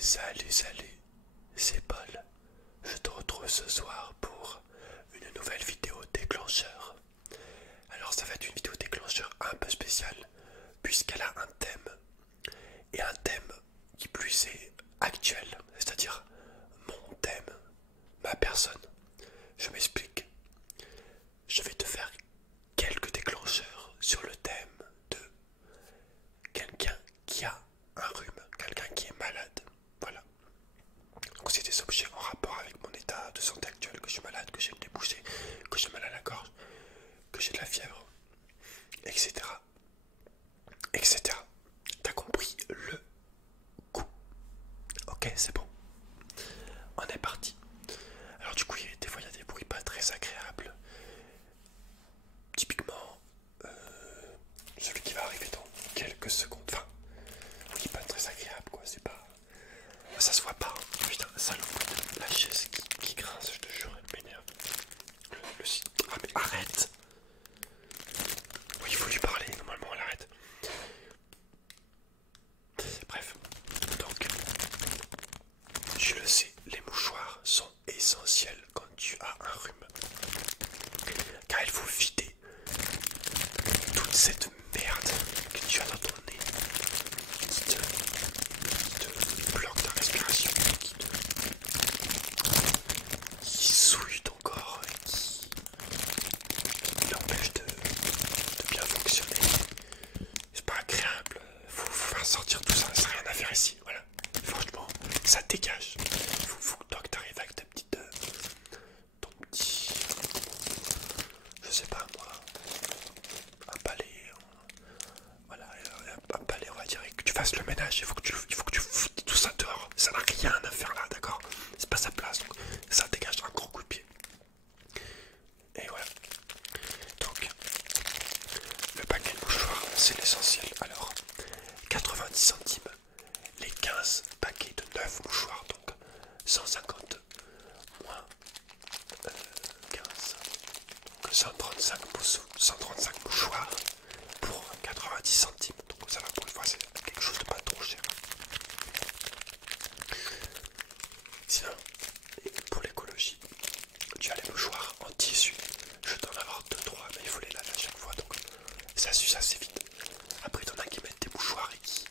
Salut, c'est Paul. Je te retrouve ce soir pour une nouvelle vidéo déclencheur. Alors ça va être une vidéo déclencheur un peu spéciale puisqu'elle a un thème. Et un thème qui plus est actuel, c'est-à-dire mon thème, ma personne. Je m'explique. Je vais te faire quelques déclencheurs sur le thème de quelqu'un qui a un rhume, quelqu'un qui est malade. Voilà. Donc c'est des objets en rapport avec mon état de santé actuel, que je suis malade, que j'ai le nez bouché, que j'ai mal à la gorge, que j'ai de la fièvre, etc. etc. T'as compris le coup. Ok, c'est bon. On est parti. Alors du coup, des fois il y a des bruits pas très agréables. Typiquement, celui qui va arriver dans quelques secondes. Enfin, oui, pas très agréable quoi, c'est pas... Ça se voit pas, hein. Putain, ça la chaise qui grince, je te jure, elle m'énerve. Ah mais arrête. Oui, il faut lui parler, normalement elle arrête. Bref, donc, je le sais, les mouchoirs sont essentiels quand tu as un rhume. Car il faut vider toute cette merde que tu as dans ton nez qui te bloque ta respiration, qui souille ton corps et qui l'empêche de bien fonctionner. C'est pas agréable, faut faire sortir tout ça, ça n'a rien à faire ici, voilà. Franchement, ça dégage. Faut que toi que t'arrives avec ta petite... ton petit... je sais pas moi, un balai, voilà, un balai on va dire, et que tu fasses le ménage, il faut que tu foutes tout ça dehors, ça n'a rien à faire là, d'accord? C'est pas sa place, donc ça dégage un gros coup de pied. Et voilà. Donc, le paquet de mouchoirs, c'est l'essentiel. Alors, 90 centimes, les 15 paquets de 9 mouchoirs, donc 150 moins 15, donc 135 mouchoirs pour 90 centimes. Donc ça va, pour une fois, c'est quelque chose de pas trop cher. Sinon, pour l'écologie, tu as les mouchoirs en tissu. Je dois en avoir 2-3, mais il faut les laver à chaque fois, donc ça s'use assez vite. Après, t'en as qui mettent des mouchoirs et qui,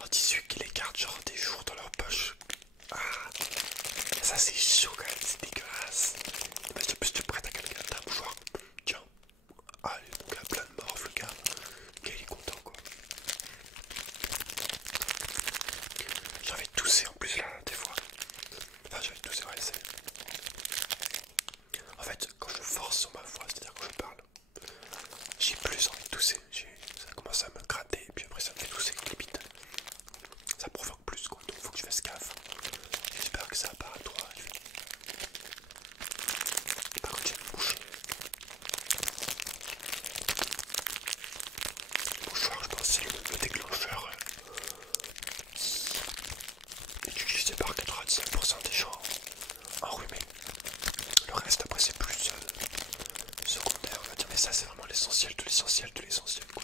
en tissu, qui les gardent genre des jours dans leur poche. Ah, ça c'est chaud quand même, c'est dégueulasse. Parce que plus tu prêtes à quelqu'un d'un mouchoir, tiens, allez, donc il a plein de morve le gars, il est content quoi. J'ai envie de tousser en plus là, des fois. Enfin, j'ai envie de tousser, ouais, c'est... En fait, quand je force sur ma voix, c'est-à-dire quand je parle, j'ai plus envie de tousser. Ça commence à me gratter, et puis après ça me fait tousser, limite. Ça provoque plus quoi, donc faut que je fasse gaffe. J'espère que ça va pas à toi. Par contre, j'ai une bouche. Le mouchoir, je pense, c'est le déclencheur qui est utilisé par 95% des gens enrhumés. Le reste, après, c'est plus secondaire, on va dire. Mais ça, c'est vraiment l'essentiel de l'essentiel de l'essentiel, quoi.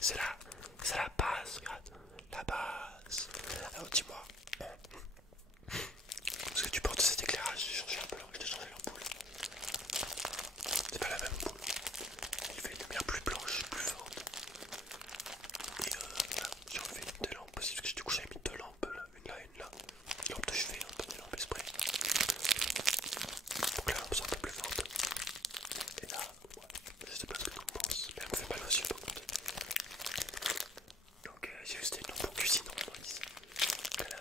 C'est la base, regarde. La base. Alors, dis-moi. Est-ce que tu portes cet éclairage? J'ai changé un peu j'ai changé l'ampoule. C'est pas la même ampoule. Il fait une lumière plus blanche, plus forte. Et voilà, j'ai enlevé des lampes aussi, parce que du coup j'avais mis deux lampes là, une là, une là. Lampe de chevet, hein, pas des lampes spray. Pour que la lampe soit un peu plus forte. Et là, ouais, je sais pas ce que tu en penses, mais elle me fait mal aux yeux par contre. Donc j'ai juste une lampe en cuisine normalement ici. Voilà,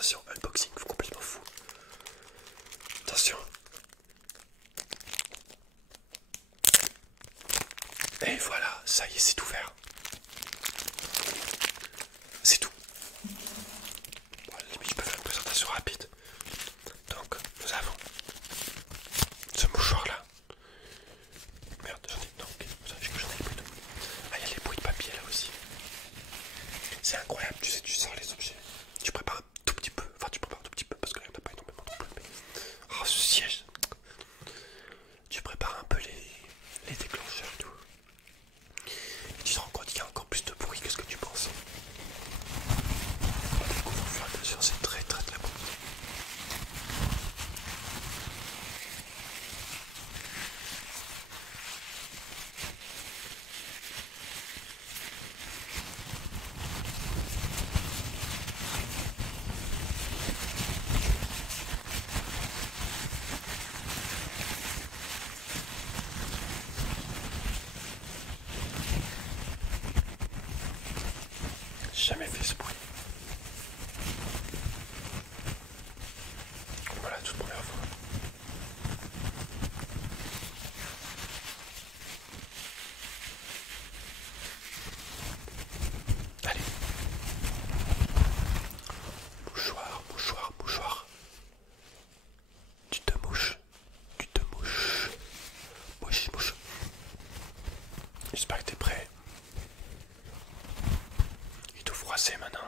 attention, unboxing complètement fou. Attention. Et voilà, ça y est, c'est ouvert. C'est tout. Bon, limite, je peux faire une présentation rapide. Donc, nous avons ce mouchoir là. Merde, j'en ai. Non, ok, ça, j'en ai plus de. Ah, il y a les bouts de papier là aussi. C'est incroyable, tu sais, tu sors les objets. Tu prépares un tout petit peu. Enfin, tu prépares un tout petit peu parce qu'il n'y en a pas énormément non plus. Mais... oh, ce siège. Tu prépares un peu les déclencheurs et tout. Et tu te rends compte qu'il y a encore plus de bruit que ce que tu penses. Du coup, faut faire attention, c'est très très très bon. J'ai jamais fait ce bruit. Voilà, toute première fois. Allez. Mouchoir, mouchoir, mouchoir. Tu te mouches. Tu te mouches. Mouche, mouche. J'espère que t'es prêt. Il est tout froissé maintenant.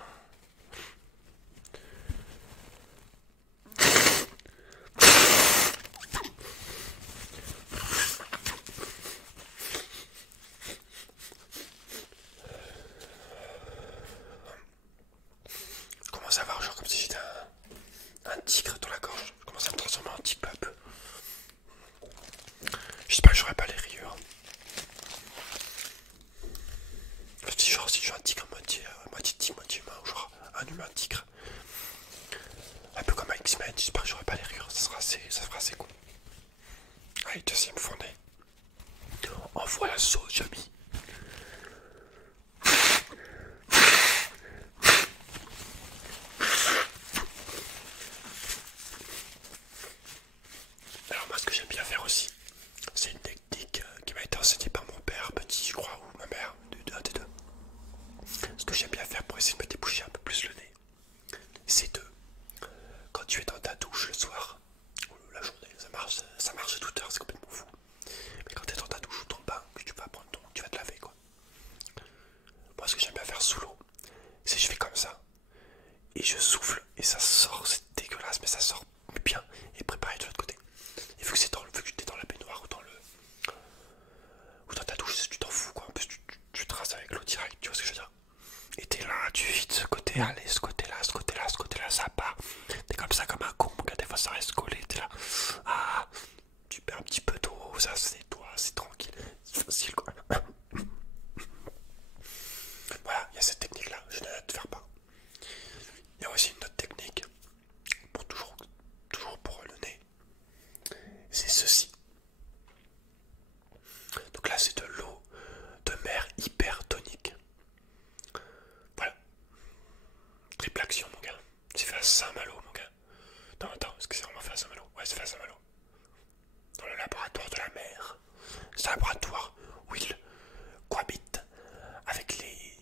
Je commence à avoir genre comme si j'étais un tigre dans la gorge. Je commence à me transformer en tigre un peu. J'espère que j'aurai pas les rayures. Genre si je suis un tigre moitié tigre, moitié humain, ou genre un humain tigre. Un peu comme un X-Men, j'espère que j'aurai pas les rayures, ça fera assez cool. Allez, deuxième fournée. Envoie la sauce, Jamie. Alors moi ce que j'aime bien faire aussi, c'est une technique qui m'a été enseignée par mon père petit je crois, ou ma mère, un des deux. Ce que j'aime bien faire pour essayer de me déboucher un peu plus le nez, c'est quand tu es dans ta douche le soir, ou la journée, ça marche à toute heure, c'est complètement fou. Mais quand tu es dans ta douche ou ton bain, que tu vas prendre tu vas te laver quoi. Moi ce que j'aime bien faire sous l'eau, c'est je fais comme ça, et je souffle, et ça sort, c'est dégueulasse, mais ça sort bien, et préparé de l'autre côté. Et vu que tu es dans la baignoire ou dans ta douche, tu t'en fous quoi, en plus tu traces avec l'eau direct, tu vois ce que je veux dire. Et t'es là, tu vides ce côté, allez, ce côté-là, ce côté-là, ce côté-là, ça part. T'es comme ça, comme un con, mon gars, des fois ça reste collé, t'es là. Ah, tu perds un petit peu d'eau, ça c'est toi, c'est tranquille, c'est facile quoi. Voilà, il y a cette technique-là, je n'ai rien à te faire pas. Il y a aussi une autre technique, pour toujours pour le nez, c'est ceci. Donc là, c'est de l'eau de mer hyper tonique. Voilà. Triple action, mon gars. C'est fait à Saint-Malo, mon gars. Non, attends, est-ce que c'est vraiment fait à Saint-Malo? Ouais, c'est fait à Saint-Malo. Dans le laboratoire de la mer. C'est un laboratoire où il cohabite avec les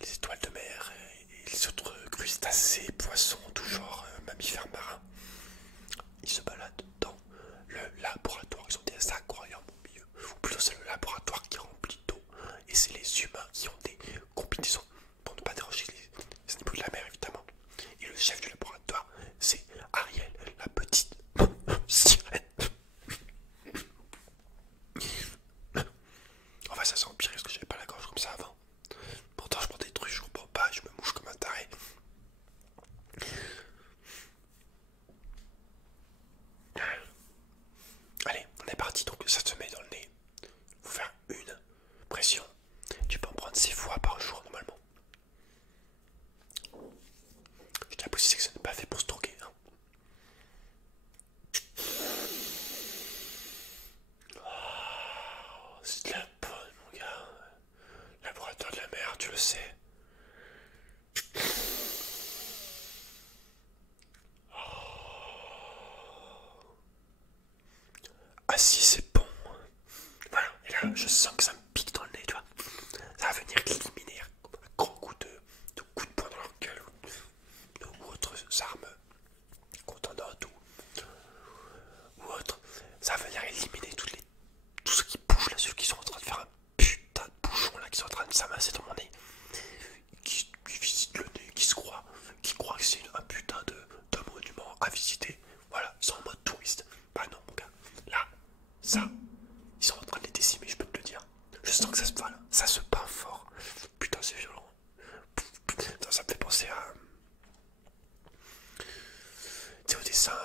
étoiles de mer et les autres crustacés, poissons, tout genre, mammifères marins. Ils se baladent dans le laboratoire. Ils ont des aquariums au milieu. Ou plutôt, c'est le laboratoire qui est rempli d'eau. Et c'est les humains qui ont des combinaisons pour ne pas déranger les animaux de la mer, évidemment. Et le chef du laboratoire, c'est Ariel, la petite sirène. Enfin, ça s'est empiré parce que j'avais pas la gorge comme ça avant. Pourtant, je prends des trucs, je comprends pas, je me mouche comme un taré. Ça, ils sont en train de les décimer, je peux te le dire. Je sens que ça se parle, ça se bat fort. Putain, c'est violent. Putain, ça me fait penser à... Tu sais, au dessin,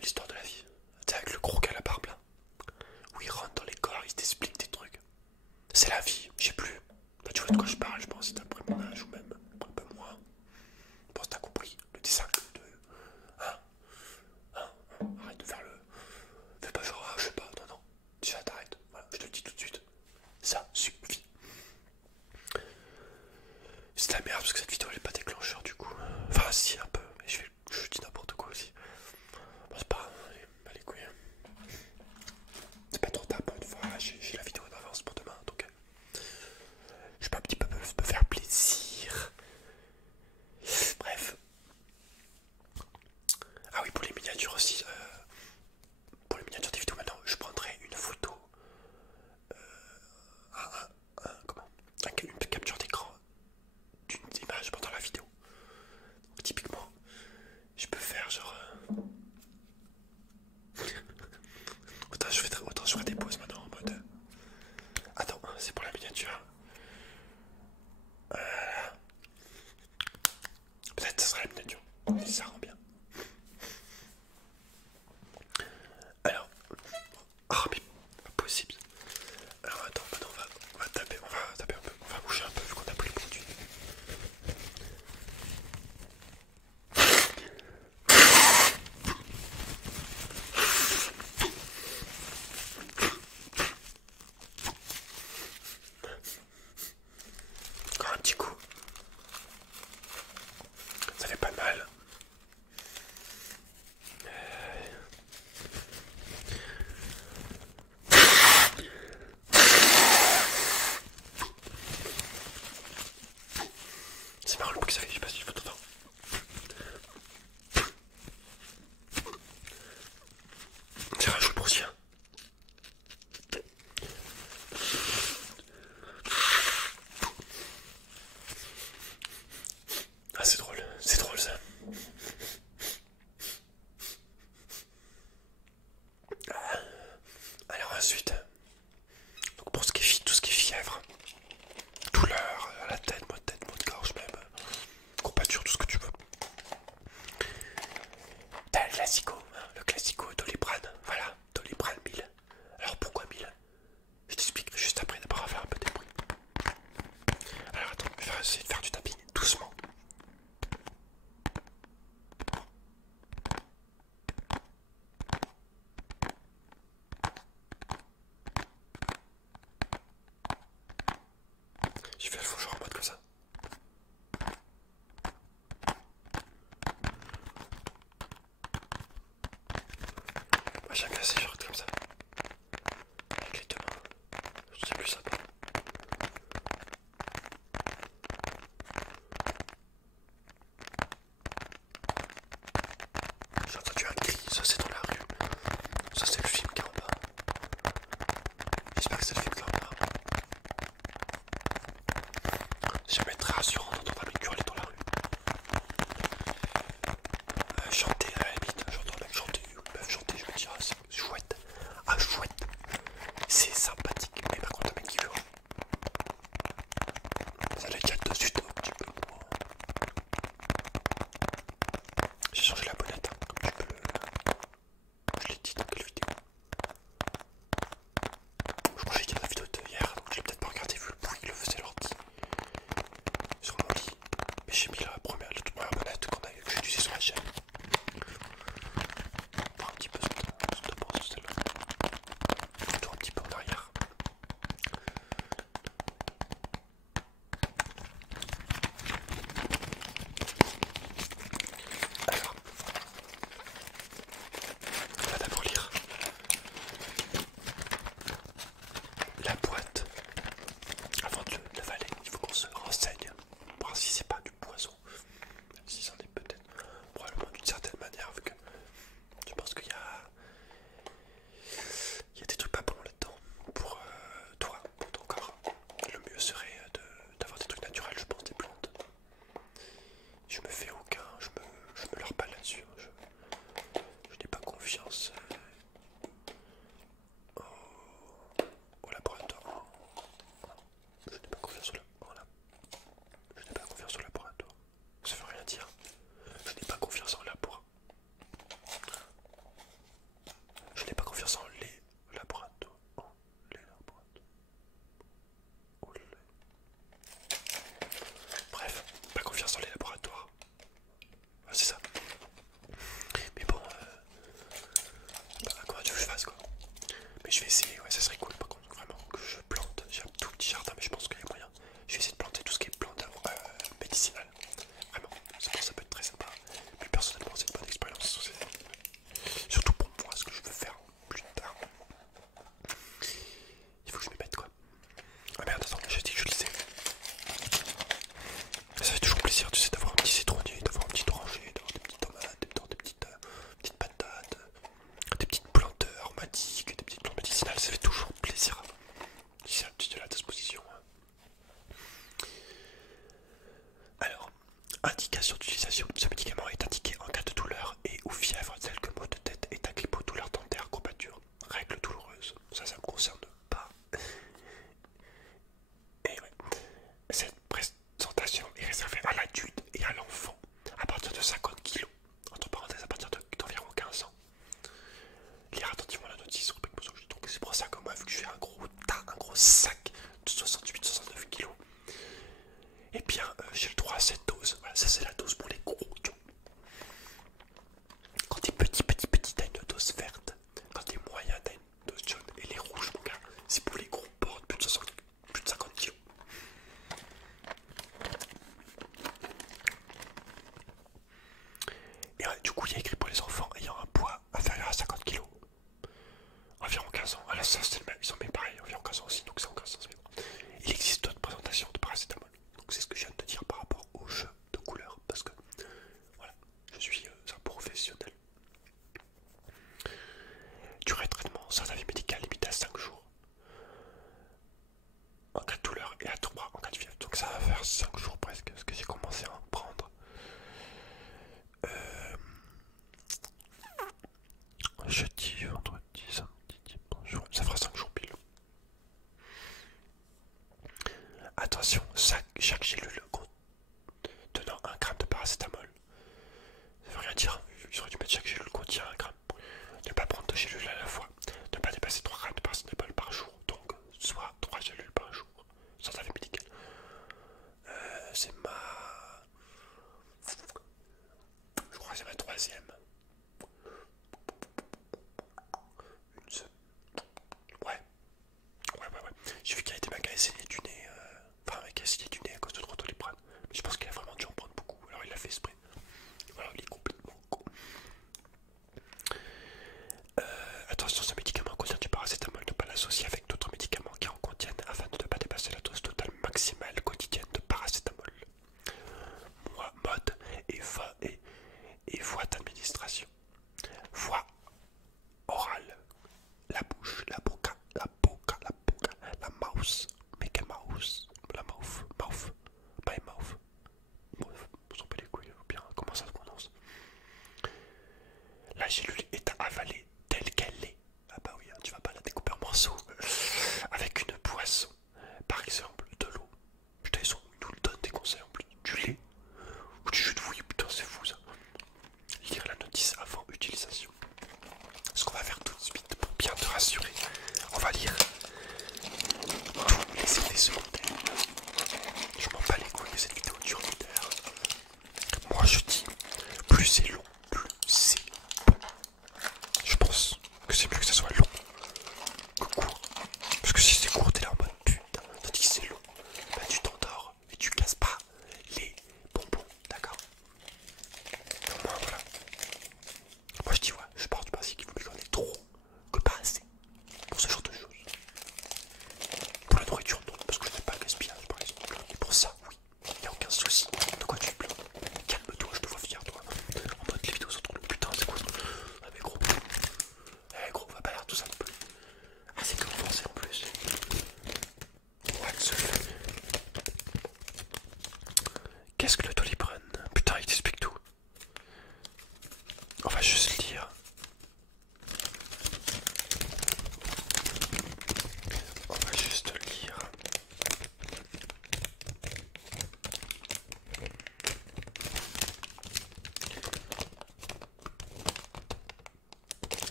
l'histoire de la vie. Tu sais, avec le gros gars à la barbe là. Où il rentre dans les corps, il t'explique des trucs. C'est la vie, je sais plus. Bah, tu vois de quoi je parle, je pense, si t'as pris mon âge ou même un peu moins. Je pense que t'as compris. Le dessin de... arrête de faire le... Fais pas genre, je sais pas, non, non. Déjà, t'arrêtes. Voilà, je te le dis tout de suite. Ça suffit. C'est de la merde parce que cette vidéo elle est pas déclencheur du coup. Enfin, si, un peu. Mais je dis n'importe quoi aussi. Bon, c'est pas grave, allez couilles. C'est pas trop tard pour une fois. J'ai la vidéo d'avance pour demain donc. Je peux un petit peu me faire plaisir. Bref. Ah oui, pour les miniatures aussi. Pour les miniatures des vidéos maintenant, je prendrai une photo. Comment une capture d'écran d'une image pendant la vidéo. Donc, typiquement, je peux faire genre. Autant je ferai des pauses maintenant en mode. Attends, c'est pour la miniature. Peut-être que ça sera la miniature. Si ça rend bien. Alors. Oh, mais pas possible. Alors attends, maintenant on va taper un peu. On va bouger un peu vu qu'on a pris le produit. Encore un petit coup. Ça fait pas de mal. C'est marrant le bruit que ça fait, je sais pas si tu peux t'entendre. C'est un jeu prussien. Ah, c'est drôle ça. Alors ensuite, donc pour ce qui est tout ce qui est fièvre, douleur à la tête, maux de gorge même, courbature, tout ce que tu veux. T'as le classico Doliprane, voilà, Doliprane 1000. Alors pourquoi 1000? Je t'explique juste après, d'abord on va faire un peu des bruits. Alors attends, je vais essayer de faire du tapping doucement. Je fais le faux genre en mode comme ça. Moi j'aime bien ces genres comme ça. Avec les deux mains. C'est plus sympa. J'ai entendu un cri, ça c'est dans la rue. Ça c'est le film qui est en bas. J'espère que c'est le film qui est en bas. C'est jamais très rassurant d'entendre un mec hurler dans la rue. Chanter à la limite, j'entends un mec chanter, une meuf chanter, je me dis ah c'est chouette. Ah chouette, c'est sympathique. Mais par contre un mec qui hurle, ça les gâte de suite un petit peu. J'ai changé la bonnette, hein, comme tu peux je l'ai dit dans quelle vidéo. Je crois que j'ai dit dans la vidéo de hier, donc je l'ai peut-être pas regardé vu le bruit que le faisait l'ordi sur mon lit. Mais j'ai mis la toute première bonnette que j'ai utilisée sur la chaîne. Voir un petit peu ce que tu penses de celle-là. Tourne un petit peu en arrière. Alors, on va d'abord lire la boîte. Avant de l'avaler, il faut qu'on se renseigne, voir si c'est pas du poison. l'adulte et à l'enfant à partir de 50 kilos, entre parenthèses à partir d'environ 15 ans. Lire attentivement la notice sur Pink Posologie. Donc c'est pour ça que moi, vu que je fais un gros tas, un gros sac de 68-69 kilos, et bien j'ai le droit à cette dose. Voilà, ça c'est la dose pour les gros. Quand t'es petit, t'as une dose verte. Quand t'es moyen, t'as une dose jaune. Et les rouges, mon gars, c'est pour les gros ports de plus de 50 kilos. Et du coup, il y a écrit pour les enfants ayant un poids inférieur à 50 kilos. Environ 15 ans. Alors ça, c'est le même. Ils ont mis pareil, environ 15 ans aussi. Donc c'est en 15 ans. Il existe d'autres présentations de paracétamol. Donc c'est ce que je viens de te dire par rapport au jeu de couleurs. Parce que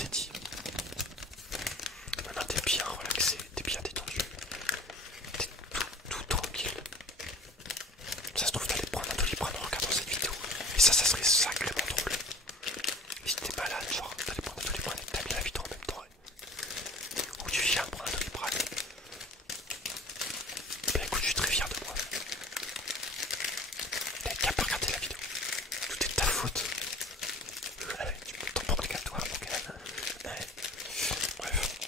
c'est dit. Maintenant t'es bien relaxé, t'es bien détendu. T'es tout tranquille. Ça se trouve t'allais prendre un Doliprane en regardant cette vidéo. Et ça serait sacrément drôle. Et si t'es malade, genre t'allais prendre un Doliprane et t'as mis la vidéo en même temps. Ou tu viens de prendre un Doliprane. Ben écoute, je suis très fier de moi. T'as qu'à pas regarder la vidéo. Tout est de ta faute. Ouais, tu peux t'en prendre qu'à toi, mon gars. Ouais. Bref.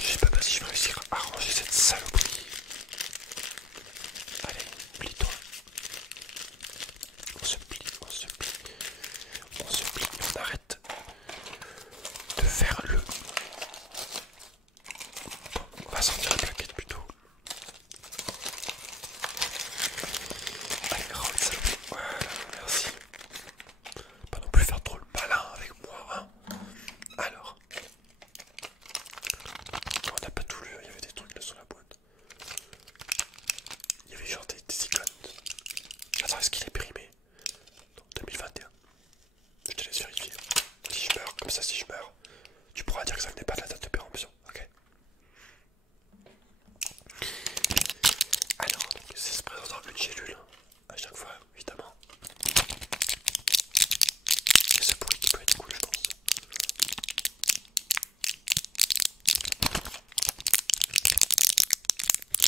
Je sais pas si je vais réussir à arranger cette saloperie. Allez, plie-toi. On se plie, on se plie. On se plie, on arrête de faire le... Bon, on va sortir la plaquette plutôt. Allez, rends les saloperies. Voilà, merci. Pas non plus faire trop le malin avec moi, hein. Alors. On n'a pas tout lu, il y avait des trucs là sur la boîte. Il y avait genre des icônes. Attends, est-ce qu'il est périmé? Non, 2021. Je te laisse vérifier. Si je meurs, comme ça, si je meurs, tu pourras dire que ça venait pas de la date de péremption, ok? Alors, c'est se présente dans une gélule, à chaque fois, évidemment. C'est ce bruit qui peut être cool, je pense.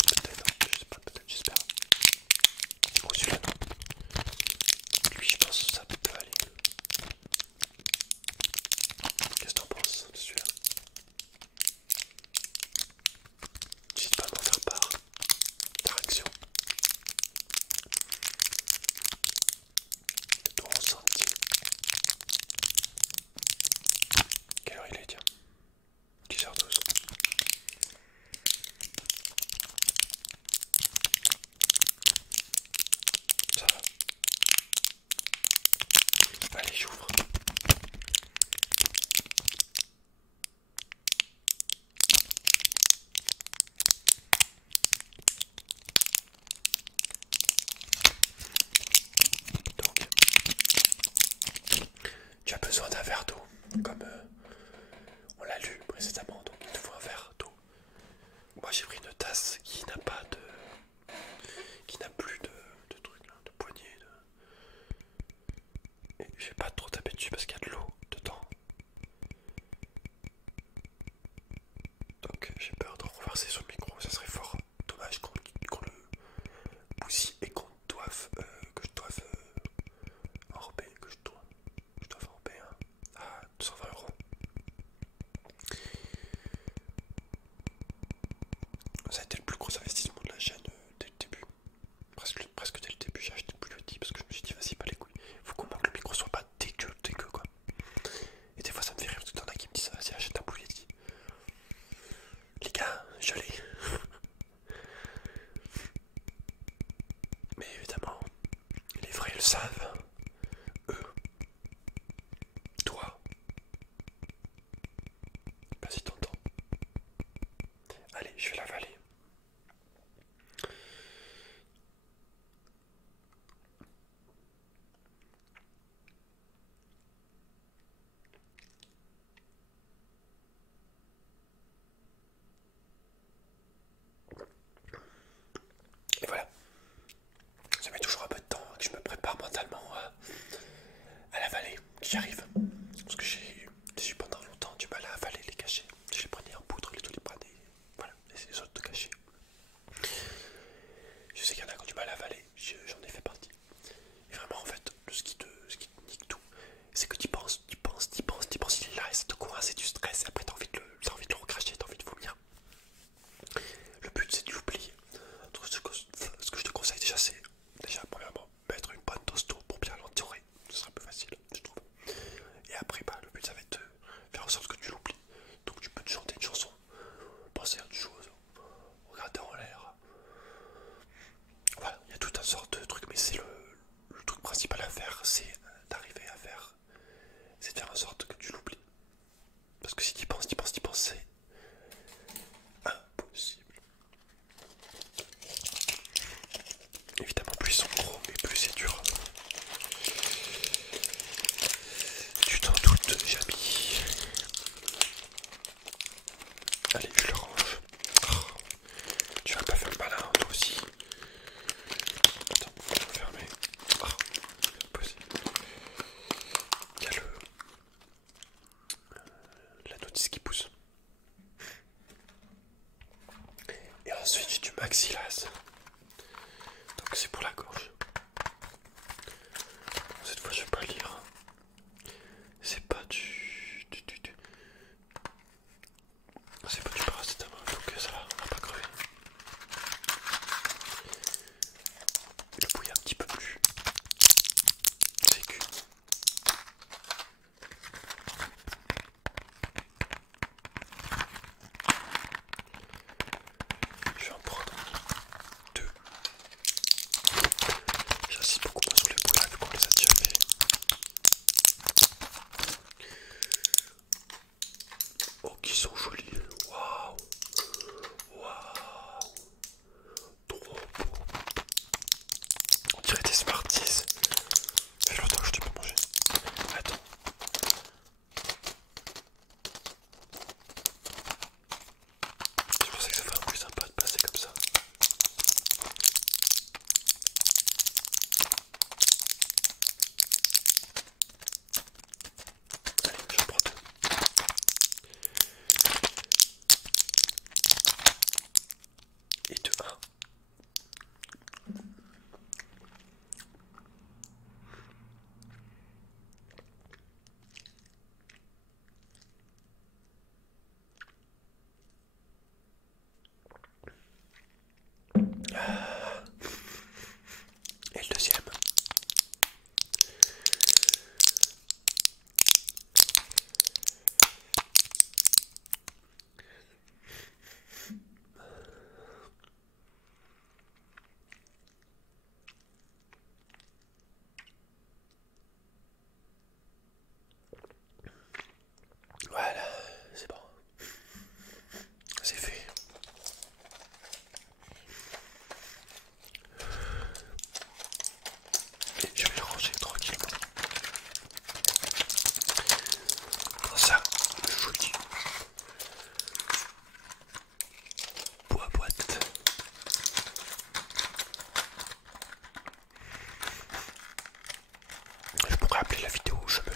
Peut-être, je sais pas, peut-être, j'espère. Oh, celui-là, non. Lui, je pense que ça peut aller. Qu'est-ce que t'en penses de celui-là? N'hésite pas à m'en faire part. Ta réaction. De ton ressenti. Quelle heure il est, tiens? 10h12. Ça va. Allez, j'ouvre. Donc, tu as besoin d'un verre d'eau, comme on l'a lu précédemment, donc il te faut un verre d'eau. Moi j'ai pris une tasse qui n'a pas de... qui n'a plus de trucs là, de poignée. Et je vais pas trop taper dessus parce qu'il y a de l'eau dedans. Donc j'ai peur de renverser sur le micro, ça serait fort dommage qu'on le bousille et qu'on doive... que je doive enrober, que je dois enrober à 220 €. Ça a été le plus gros investissement de la chaîne dès le début. Presque dès le début, j'ai acheté plus petit parce que je me suis dit, vas-y, pas les couilles. Faut qu'au moins que le micro soit pas dégueu quoi. Et des fois, ça me fait rire parce que t'en as qui me disent, vas-y, achète un Blue Yeti. Les gars, je l'ai. Mais évidemment, les vrais le savent. Eux. Toi. Vas-y, t'entends. Allez, je vais l'avaler. Et voilà. Ça met toujours un peu de temps que je me prépare mentalement à l'avaler. J'y arrive. Parce que j'ai eu pendant longtemps du mal à avaler les cachets. Je les prenais en poudre, les Doliprane et voilà, les autres de cachets. Je sais qu'il y en a qui ont du mal à avaler, j'en ai fait partie. Et vraiment en fait, ce qui te nique tout, c'est que tu penses, il est là et ça te coince et tu stresses et après t'as envie de le recracher, t'as envie de vomir. Le but c'est de l'oublier. Donc ce que je te conseille déjà c'est, premièrement, mettre une bonne dose d'eau pour bien l'entourer. Ce sera plus facile, je trouve. Et après, bah, le but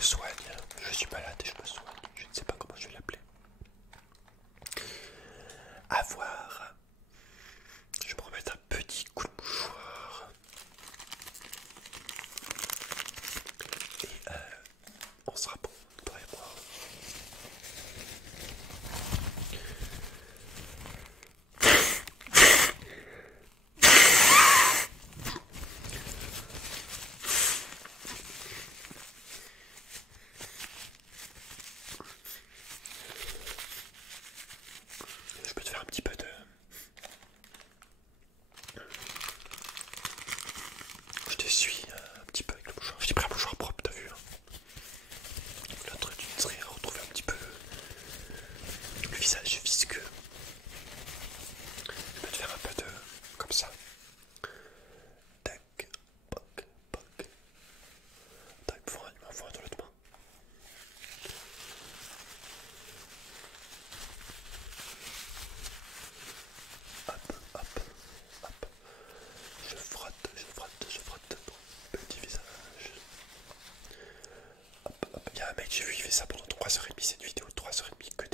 soigne. Je suis malade et je me soigne. Je ne sais pas comment je vais l'appeler. À voir. Je vais me remettre un petit coup de mouchoir. Et on sera bon, toi et moi. Je peux te faire un petit peu de... Je t'essuie un petit peu avec le mouchoir. J'ai pris un mouchoir propre, t'as vu hein. L'autre, tu serais retrouvé un petit peu le visage visqueux. Je peux te faire un peu de... comme ça. Tac, poc, poc. Tac, il m'en faut un dans l'autre main. Hop, hop, hop. Je frotte ton petit visage. Hop, hop. Il y a un mec, j'ai vu, il fait ça pendant 3h30. C'est une vidéo de 3h30 que